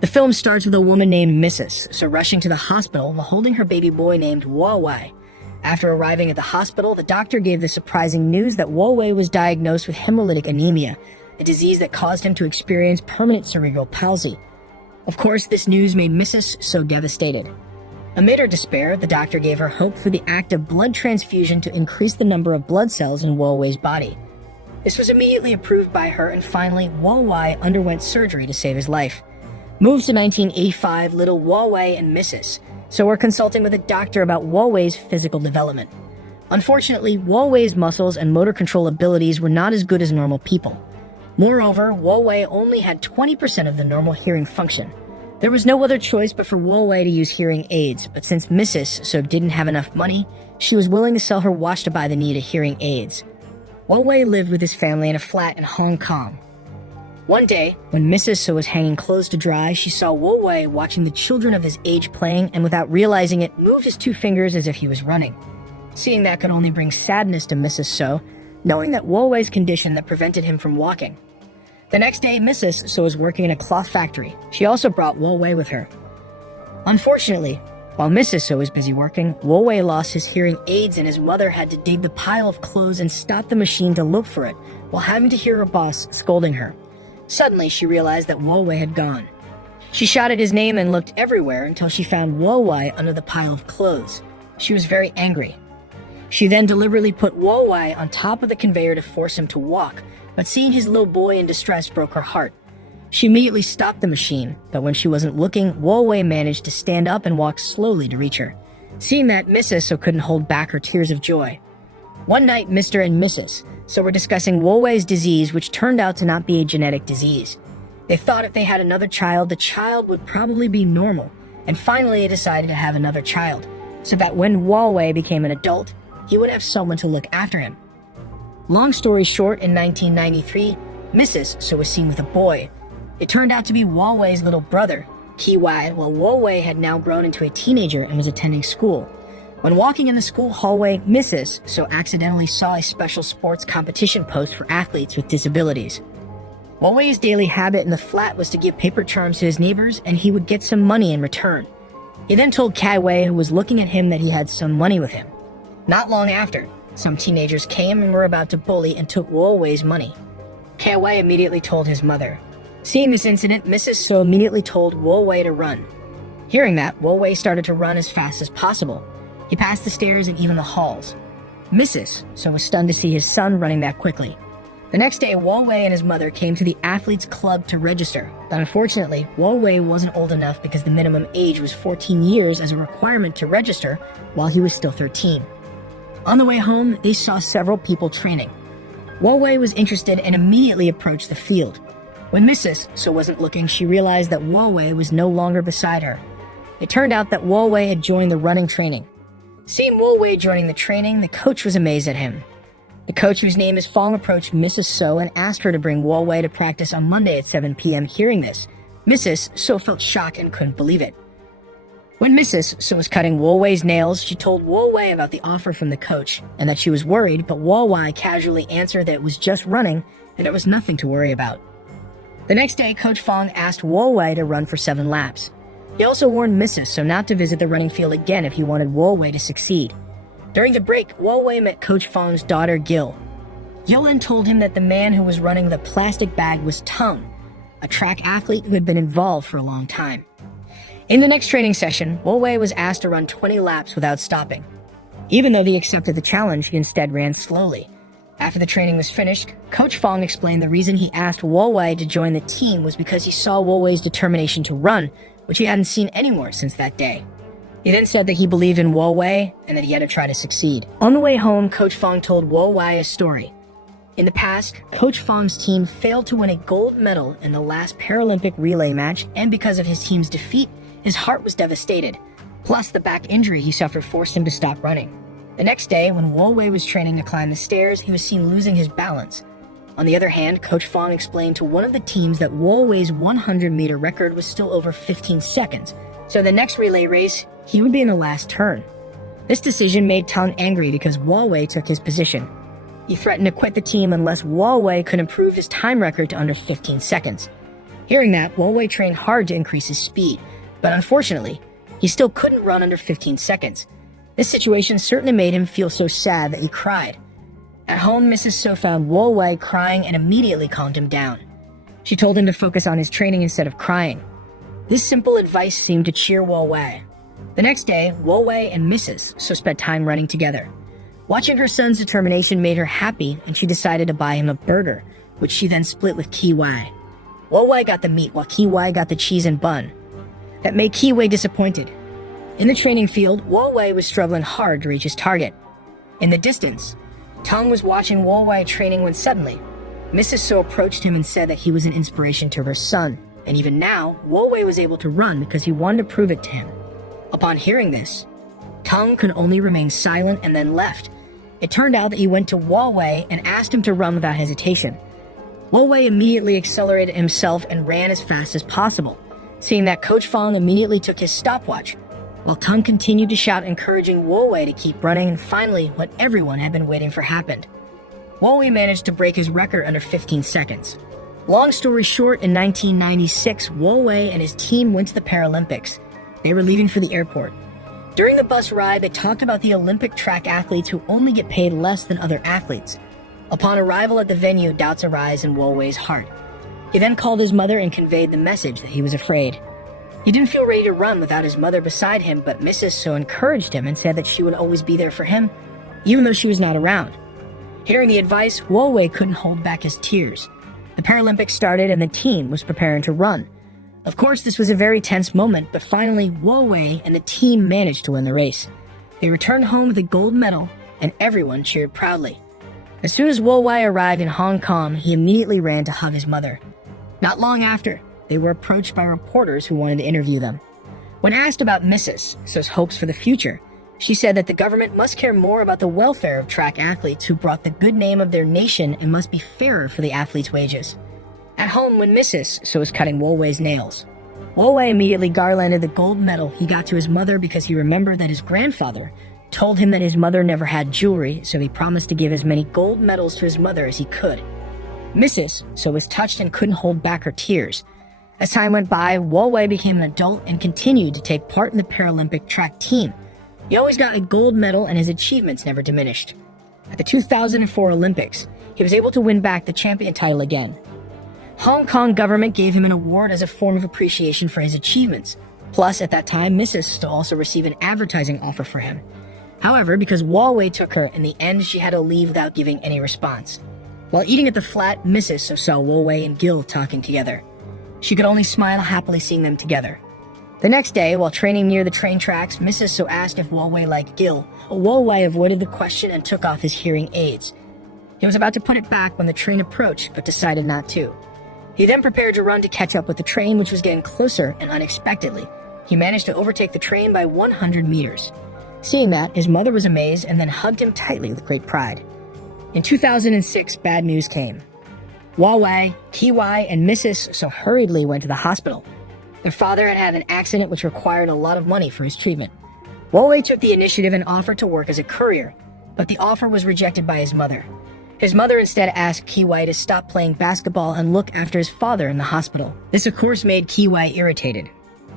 The film starts with a woman named Mrs. So rushing to the hospital while holding her baby boy named Wawai. After arriving at the hospital, the doctor gave the surprising news that Wawai was diagnosed with hemolytic anemia, a disease that caused him to experience permanent cerebral palsy. Of course, this news made Mrs. so devastated. Amid her despair, the doctor gave her hope for the act of blood transfusion to increase the number of blood cells in Wawai's body. This was immediately approved by her, and finally, Wawai underwent surgery to save his life. Moved to 1985, little Wawai and Mrs. So we're consulting with a doctor about Wawai's physical development. Unfortunately, Wawai's muscles and motor control abilities were not as good as normal people. Moreover, Wawai only had 20% of the normal hearing function. There was no other choice but for Wawai to use hearing aids, but since Mrs. So didn't have enough money, she was willing to sell her watch to buy the needed hearing aids. Wawai lived with his family in a flat in Hong Kong. One day, when Mrs. So was hanging clothes to dry, she saw Wawai watching the children of his age playing and without realizing it, moved his 2 fingers as if he was running. Seeing that could only bring sadness to Mrs. So, knowing that Wawai's condition that prevented him from walking. The next day, Mrs. So was working in a cloth factory. She also brought Wawai with her. Unfortunately, while Mrs. So was busy working, Wawai lost his hearing aids and his mother had to dig the pile of clothes and stop the machine to look for it, while having to hear her boss scolding her. Suddenly, she realized that Wawai had gone. She shouted his name and looked everywhere until she found Wawai under the pile of clothes. She was very angry. She then deliberately put Wawai on top of the conveyor to force him to walk, but seeing his little boy in distress broke her heart. She immediately stopped the machine, but when she wasn't looking, Wawai managed to stand up and walk slowly to reach her. Seeing that, Mrs. So couldn't hold back her tears of joy. One night, Mr. and Mrs. So were discussing Wawai's disease, which turned out to not be a genetic disease. They thought if they had another child, the child would probably be normal, and finally they decided to have another child, so that when Wawai became an adult, he would have someone to look after him. Long story short, in 1993, Mrs. So was seen with a boy. It turned out to be Wawai's little brother, Kiwai, while Wawai had now grown into a teenager and was attending school. When walking in the school hallway, Mrs. So accidentally saw a special sports competition post for athletes with disabilities. Wawai's daily habit in the flat was to give paper charms to his neighbors, and he would get some money in return. He then told Kiwai, who was looking at him, that he had some money with him. Not long after, some teenagers came and were about to bully and took Wawai's money. Kiwai immediately told his mother. Seeing this incident, Mrs. So immediately told Wawai to run. Hearing that, Wawai started to run as fast as possible. He passed the stairs and even the halls. Mrs. So was stunned to see his son running that quickly. The next day, Wawai and his mother came to the athletes club to register, but unfortunately, Wawai wasn't old enough because the minimum age was 14 years as a requirement to register, while he was still 13. On the way home, they saw several people training. Wawai was interested and immediately approached the field. When Mrs. So wasn't looking, she realized that Wawai was no longer beside her. It turned out that Wawai had joined the running training. Seeing Wawai joining the training, the coach was amazed at him. The coach, whose name is Fong, approached Mrs. So and asked her to bring Wawai to practice on Monday at 7 p.m. Hearing this, Mrs. So felt shocked and couldn't believe it. When Mrs. So was cutting Wawai's nails, she told Wawai about the offer from the coach and that she was worried, but Wawai casually answered that it was just running and there was nothing to worry about. The next day, Coach Fong asked Wawai to run for 7 laps. He also warned Mrs. So not to visit the running field again if he wanted Wawai to succeed. During the break, Wawai met Coach Fong's daughter, Gil. Gil then told him that the man who was running the plastic bag was Tung, a track athlete who had been involved for a long time. In the next training session, Wawai was asked to run 20 laps without stopping. Even though he accepted the challenge, he instead ran slowly. After the training was finished, Coach Fong explained the reason he asked Wawai to join the team was because he saw Wawai's determination to run, which he hadn't seen anymore since that day. He then said that he believed in Wawai and that he had to try to succeed. On the way home, Coach Fong told Wawai a story. In the past, Coach Fong's team failed to win a gold medal in the last Paralympic relay match, and because of his team's defeat, his heart was devastated. Plus, the back injury he suffered forced him to stop running. The next day, when Wawai was training to climb the stairs, he was seen losing his balance. On the other hand, Coach Fong explained to one of the teams that Wawai's 100-meter record was still over 15 seconds, so the next relay race, he would be in the last turn. This decision made Tung angry because Wawai took his position. He threatened to quit the team unless Wawai could improve his time record to under 15 seconds. Hearing that, Wolway trained hard to increase his speed, but unfortunately, he still couldn't run under 15 seconds. This situation certainly made him feel so sad that he cried. At home, Mrs. So found Wolway crying and immediately calmed him down. She told him to focus on his training instead of crying. This simple advice seemed to cheer Wolway. The next day, Wolway and Mrs. So spent time running together. Watching her son's determination made her happy, and she decided to buy him a burger, which she then split with Kiwei. Wolway got the meat while Kiwei got the cheese and bun. That made Kiwei disappointed. In the training field, Wolway was struggling hard to reach his target. In the distance, Tong was watching Wolway training when suddenly, Mrs. So approached him and said that he was an inspiration to her son, and even now, Wolway was able to run because he wanted to prove it to him. Upon hearing this, Tong could only remain silent and then left. It turned out that he went to Wolway and asked him to run without hesitation. Wolway immediately accelerated himself and ran as fast as possible. Seeing that, Coach Fong immediately took his stopwatch, while Tong continued to shout, encouraging Wolway to keep running, and finally, what everyone had been waiting for happened. Wolway managed to break his record under 15 seconds. Long story short, in 1996, Wolway and his team went to the Paralympics. They were leaving for the airport. During the bus ride, they talked about the Olympic track athletes who only get paid less than other athletes. Upon arrival at the venue, doubts arise in Wolway's heart. He then called his mother and conveyed the message that he was afraid. He didn't feel ready to run without his mother beside him, but Mrs. So encouraged him and said that she would always be there for him, even though she was not around. Hearing the advice, Wolway couldn't hold back his tears. The Paralympics started and the team was preparing to run. Of course, this was a very tense moment, but finally, Wolway and the team managed to win the race. They returned home with a gold medal, and everyone cheered proudly. As soon as Wolway arrived in Hong Kong, he immediately ran to hug his mother. Not long after, they were approached by reporters who wanted to interview them. When asked about Mrs. So's hopes for the future, she said that the government must care more about the welfare of track athletes who brought the good name of their nation and must be fairer for the athletes' wages. At home, when Mrs. So was cutting Wolway's nails, Wolway immediately garlanded the gold medal he got to his mother because he remembered that his grandfather told him that his mother never had jewelry, so he promised to give as many gold medals to his mother as he could. Mrs. So was touched and couldn't hold back her tears. As time went by, Wolway became an adult and continued to take part in the Paralympic track team. He always got a gold medal and his achievements never diminished. At the 2004 Olympics, he was able to win back the champion title again. Hong Kong government gave him an award as a form of appreciation for his achievements. Plus, at that time, Mrs. So also received an advertising offer for him. However, because Wolway took her, in the end she had to leave without giving any response. While eating at the flat, Mrs. So saw Wolway and Gil talking together. She could only smile happily seeing them together. The next day, while training near the train tracks, Mrs. So asked if Wolway liked Gil. Wolway avoided the question and took off his hearing aids. He was about to put it back when the train approached, but decided not to. He then prepared to run to catch up with the train, which was getting closer, and unexpectedly, he managed to overtake the train by 100 meters. Seeing that, his mother was amazed and then hugged him tightly with great pride. In 2006, bad news came. Wolway, Kiwei, and Mrs. So hurriedly went to the hospital. Their father had had an accident which required a lot of money for his treatment. Wolway took the initiative and offered to work as a courier, but the offer was rejected by his mother. His mother instead asked Kiwei to stop playing basketball and look after his father in the hospital. This of course made Kiwei irritated.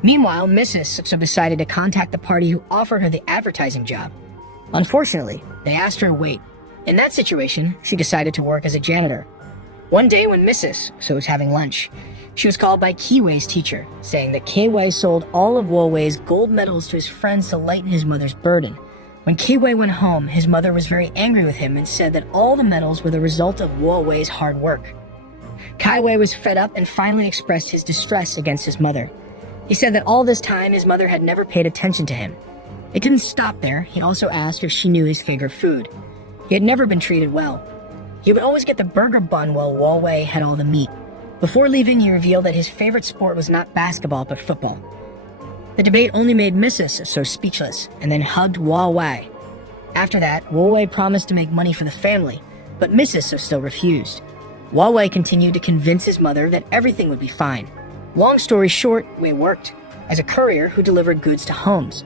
Meanwhile, Mrs. So decided to contact the party who offered her the advertising job. Unfortunately, they asked her to wait. In that situation, she decided to work as a janitor. One day when Mrs. So was having lunch, she was called by Kiwei's teacher, saying that Kiwei sold all of Wolway's gold medals to his friends to lighten his mother's burden. When Kiwei went home, his mother was very angry with him and said that all the medals were the result of Wolway's hard work. Kiwei was fed up and finally expressed his distress against his mother. He said that all this time his mother had never paid attention to him. It didn't stop there. He also asked if she knew his favorite food. He had never been treated well. He would always get the burger bun while Wolway had all the meat. Before leaving, he revealed that his favorite sport was not basketball but football. The debate only made Mrs. So speechless and then hugged Wolway. After that, Wolway promised to make money for the family, but Mrs. So still refused. Wolway continued to convince his mother that everything would be fine. Long story short, it worked, as a courier who delivered goods to homes.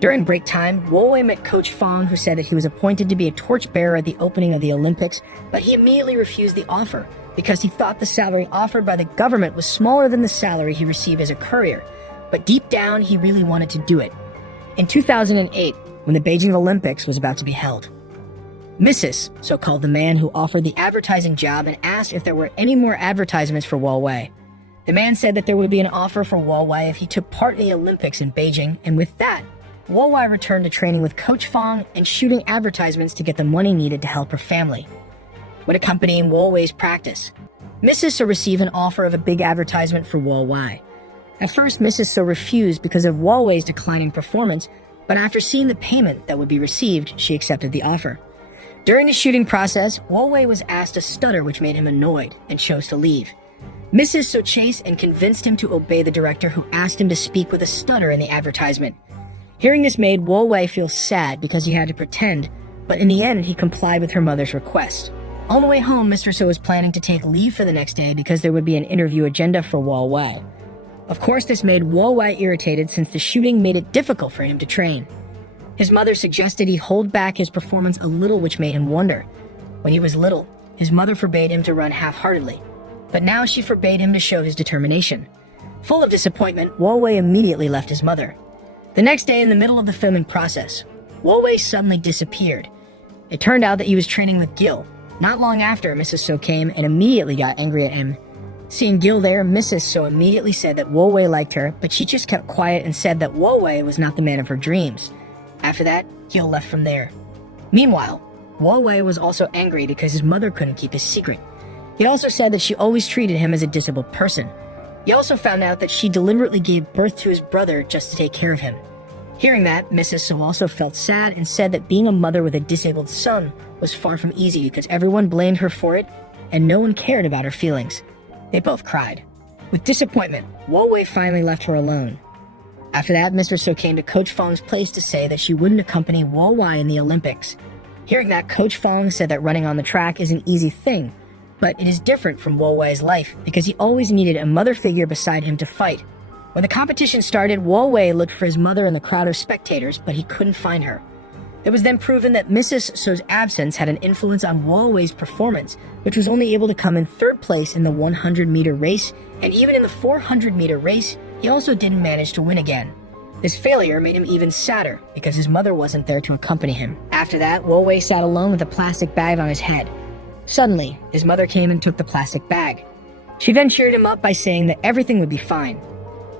During break time, Wolway met Coach Fong, who said that he was appointed to be a torchbearer at the opening of the Olympics, but he immediately refused the offer, because he thought the salary offered by the government was smaller than the salary he received as a courier, but deep down he really wanted to do it. In 2008, when the Beijing Olympics was about to be held, Mrs., so called the man who offered the advertising job, and asked if there were any more advertisements for Wall Wei. The man said that there would be an offer for Wall Wei if he took part in the Olympics in Beijing, and with that, Wall Wei returned to training with Coach Fong and shooting advertisements to get the money needed to help her family. When accompanying Wall Wei's practice, Mrs. So received an offer of a big advertisement for Wall Wei. At first, Mrs. So refused because of Wall Wei's declining performance, but after seeing the payment that would be received, she accepted the offer. During the shooting process, Wall Wei was asked to stutter, which made him annoyed, and chose to leave. Mrs. So chased and convinced him to obey the director, who asked him to speak with a stutter in the advertisement. Hearing this made Wall Wei feel sad because he had to pretend, but in the end he complied with her mother's request. On the way home, Mr. So was planning to take leave for the next day because there would be an interview agenda for Wall Wei. Of course, this made Wall Wei irritated since the shooting made it difficult for him to train. His mother suggested he hold back his performance a little, which made him wonder. When he was little, his mother forbade him to run half-heartedly, but now she forbade him to show his determination. Full of disappointment, Wall Wei immediately left his mother. The next day, in the middle of the filming process, Wall Wei suddenly disappeared. It turned out that he was training with Gil. Not long after, Mrs. So came and immediately got angry at him. Seeing Gil there, Mrs. So immediately said that Wall Wei liked her, but she just kept quiet and said that Wall Wei was not the man of her dreams. After that, Gil left from there. Meanwhile, Wall Wei was also angry because his mother couldn't keep his secret. He also said that she always treated him as a disabled person. He also found out that she deliberately gave birth to his brother just to take care of him. Hearing that, Mrs. So also felt sad and said that being a mother with a disabled son was far from easy because everyone blamed her for it and no one cared about her feelings. They both cried. With disappointment, Wall Wei finally left her alone. After that, Mr. So came to Coach Fong's place to say that she wouldn't accompany Wall Wei in the Olympics. Hearing that, Coach Fong said that running on the track is an easy thing, but it is different from Wall Wei's life because he always needed a mother figure beside him to fight. When the competition started, Wall Wei looked for his mother in the crowd of spectators, but he couldn't find her. It was then proven that Mrs. So's absence had an influence on Wall Wei's performance, which was only able to come in third place in the 100-meter race, and even in the 400-meter race, he also didn't manage to win again. This failure made him even sadder because his mother wasn't there to accompany him. After that, Wall Wei sat alone with a plastic bag on his head. Suddenly, his mother came and took the plastic bag. She then cheered him up by saying that everything would be fine.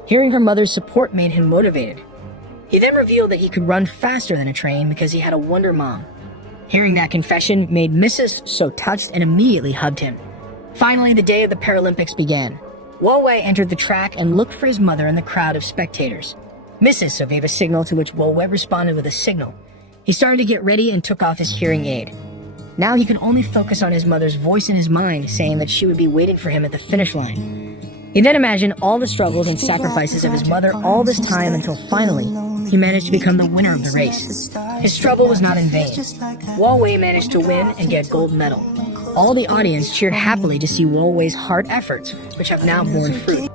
Hearing her mother's support made him motivated. He then revealed that he could run faster than a train because he had a wonder mom. Hearing that confession made Mrs. So touched and immediately hugged him. Finally, the day of the Paralympics began. Wall Wei entered the track and looked for his mother in the crowd of spectators. Mrs. So gave a signal, to which Wall Wei responded with a signal. He started to get ready and took off his hearing aid. Now he could only focus on his mother's voice in his mind, saying that she would be waiting for him at the finish line. He then imagined all the struggles and sacrifices of his mother all this time until finally, he managed to become the winner of the race. His struggle was not in vain. Wall Wei managed to win and get gold medal. All the audience cheered happily to see Wall Wei's hard efforts, which have now borne fruit.